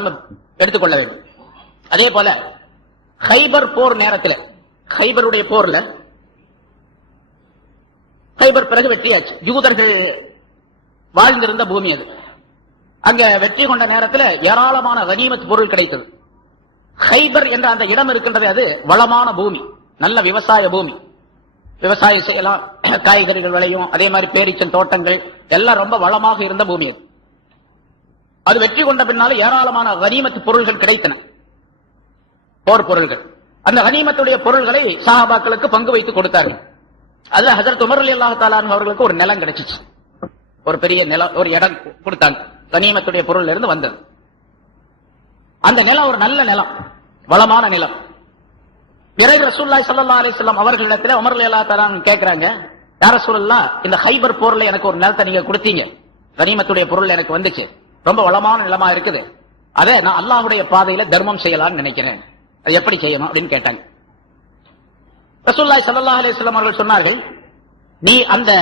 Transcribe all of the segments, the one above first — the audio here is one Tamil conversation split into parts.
நம்ம எடுத்துக்கொள்ள வேண்டும். அதே போல ஹைபர் போர் நேரத்தில் ஹைபருடைய போர்ல ஹைபர் பிறகு வெற்றியாச்சு யூதர்கள் வாழ்ந்திருந்த பூமி அது. அங்க வெற்றி கொண்ட நேரத்தில் ஏராளமான கனிமத் பொருள் கிடைத்தது. ஹைபர் என்ற அந்த இடம் இருக்கின்றது அது வளமான பூமி நல்ல விவசாய பூமி. விவசாயம் செய்யலாம். காய்கறிகள் விளையும் அதே மாதிரி பேரிச்சன் தோட்டங்கள் எல்லாம் ரொம்ப வளமாக இருந்த பூமி அது. அது வெற்றி கொண்ட பின்னால ஏராளமான கனிமத்து பொருள்கள் கிடைத்தன. போர் பொருள்கள். அந்த கனிமத்துடைய பொருள்களை சாஹாபாக்களுக்கு பங்கு வைத்து கொடுத்தார்கள். அதுல ஹசரத் உமர் அலி அல்லாஹ் அவர்களுக்கு ஒரு நிலம் கிடைச்சிச்சு. ஒரு பெரிய நிலம் ஒரு இடம் கொடுத்தாங்க. கனிமத்துடைய பொருள்ல இருந்து வந்தது. அந்த நிலம் ஒரு நல்ல நிலம். வளமான நிலம். பிறகு ரசூல்லாய் சல்லா அலிஸ்லாம் அவர்களிடத்துல உமர் அலி அல்லா தாலான் கேட்கிறாங்க யார சொல்லலாம் இந்த ஹைபர் போர்ல எனக்கு ஒரு நிலத்தை நீங்க கொடுத்தீங்க. கனிமத்துடைய பொருள் எனக்கு வந்துச்சு. ரொம்ப வளமான நிலமா இருக்குது. அதை நான் அல்லாஹுடைய பாதையில தர்மம் செய்யலாம்னு நினைக்கிறேன். அது எப்படி செய்யணும் அப்படின்னு கேட்டாங்க. ரசூல்லாய் சல்லா அலிஸ்லாம் அவர்கள் சொன்னார்கள் நீ அந்த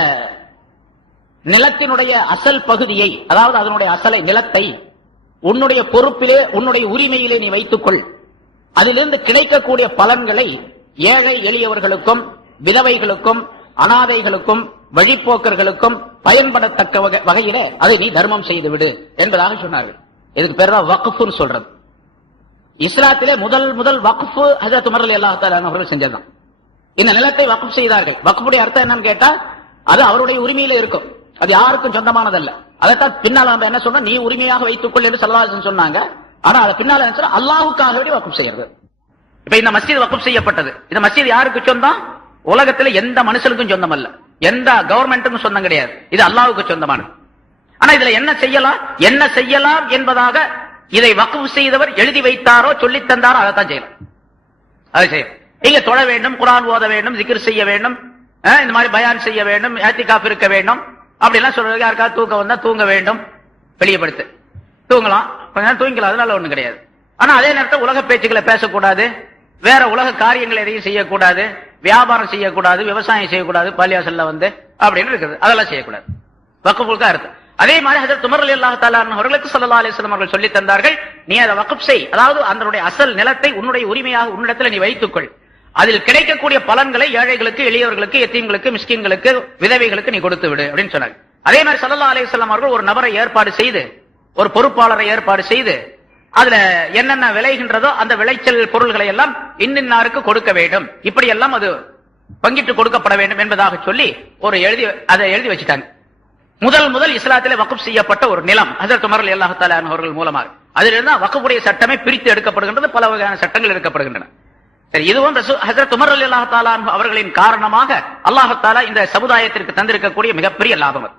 நிலத்தினுடைய அசல் பகுதியை அதாவது அதனுடைய அசலை நிலத்தை உன்னுடைய பொறுப்பிலே உன்னுடைய உரிமையிலே நீ வைத்துக்கொள். அதிலிருந்து கிடைக்கக்கூடிய பலன்களை ஏழை எளியவர்களுக்கும் விதவைகளுக்கும் அனாதைகளுக்கும் வழிப்போக்கர்களுக்கும் பயன்படத்தக்க வகை- வகையிலே அதை நீ தர்மம் செய்து விடு என்பதாக சொன்னார்கள். இதுக்கு பேர் தான் வக்ஃபுன்னு சொல்றது. இஸ்லாத்திலே முதல் முதல் வக்ஃபு ஹசரத் உமர் அலி அல்லாஹால அவர்கள் செஞ்சதுதான். இந்த நிலத்தை வக்ஃப் செய்தார்கள். வக்ஃபுடைய அர்த்தம் என்னன்னு கேட்டா அது அவருடைய உரிமையில இருக்கும். அது யாருக்கும் சொந்தமானதல்ல. அதைத்தான் பின்னால் நம்ம என்ன சொன்னா நீ உரிமையாக வைத்துக்கொள் என்று சல்லாஹன் சொன்னாங்க. ஆனா அது பின்னால என்ன சொல்ற அல்லாஹுக்காக வேண்டி வக்ஃப் செய்யறது. இப்ப இந்த மஸ்ஜித் வக்ஃப் செய்யப்பட்டது. இந்த மஸ்ஜித் யாருக்கு சொந்தம்? உலகத்துல எந்த மனுஷனுக்கும் சொந்தம் அல்ல. எந்த கவர்மெண்ட்டுக்கும் சொந்தம் கிடையாது. இது அல்லாவுக்கு சொந்தமானது. ஆனா இதுல என்ன செய்யலாம்? என்ன செய்யலாம் என்பதாக இதை வக்ஃப் செய்தவர் எழுதி வைத்தாரோ சொல்லித்தந்தாரோ அதைத்தான் செய்யலாம். அதை செய்யலாம். நீங்க தொழ வேண்டும் குரான் ஓத வேண்டும் zikr செய்ய வேண்டும் இந்த மாதிரி பயான் செய்ய வேண்டும் ஏத்திகாப் இருக்க வேண்டும். அப்படிலாம் சொல்றது யாருக்காவது தூக்கம் வந்தா தூங்க வேண்டும். வெளியப்படுத்து. தூங்கலாம். கொஞ்ச நேரம் தூங்கிக்கலாம் அதனால ஒண்ணும் கிடையாது. ஆனா அதே நேரத்தில் உலக பேச்சுக்களை பேசக்கூடாது. வேற உலக காரியங்கள் எதையும் செய்யக்கூடாது. வியாபாரம் செய்யக்கூடாது விவசாயம் செய்யக்கூடாது பள்ளியாசல்ல வந்து அப்படின்னு இருக்குது. அதெல்லாம் செய்யக்கூடாது. வக்குஃபுல் அர்த்தம். அதே மாதிரி ஹஜரத் துமர் அலி அல்லாஹ் அவர்களுக்கு சல்லா அலிஸ்லாம் அவர்கள் சொல்லி தந்தார்கள் நீ அதை வக்கப் செய். அதாவது அதனுடைய அசல் நிலத்தை உன்னுடைய உரிமையாக உன்னிடத்தில் நீ வைத்துக்கொள். அதில் கிடைக்கக்கூடிய பலன்களை ஏழைகளுக்கு எளியவர்களுக்கு எத்தீம்களுக்கு மிஸ்கின்களுக்கு விதவைகளுக்கு நீ கொடுத்து விடு அப்படின்னு சொன்னாங்க அதே மாதிரி சல்லா அலிஸ்லாம் அவர்கள் ஒரு நபரை ஏற்பாடு செய்து ஒரு பொறுப்பாளரை ஏற்பாடு செய்து அதுல என்னென்ன விளைகின்றதோ அந்த விளைச்சல் பொருள்களை எல்லாம் இன்னின்னாருக்கு கொடுக்க வேண்டும். இப்படி எல்லாம் அது பங்கிட்டு கொடுக்கப்பட வேண்டும் என்பதாக சொல்லி ஒரு எழுதி அதை எழுதி வச்சுட்டாங்க. முதல் முதல் இஸ்லாத்திலே வக்குப் செய்யப்பட்ட ஒரு நிலம் ஹஜரத் உமர் அலி அவர்கள் மூலமாக. அதிலிருந்து வக்குப்புடைய சட்டமே பிரித்து எடுக்கப்படுகின்றது பல வகையான சட்டங்கள் எடுக்கப்படுகின்றன. சரி இதுவும் ரசூ- உமர் அலி அல்லாஹ் அவர்களின் காரணமாக அல்லாஹ் இந்த சமுதாயத்திற்கு தந்திருக்கக்கூடிய மிகப்பெரிய லாபம் அது.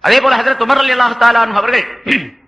அதே போல ஹசரத் உமர் அலி அல்லாஹ் அவர்கள்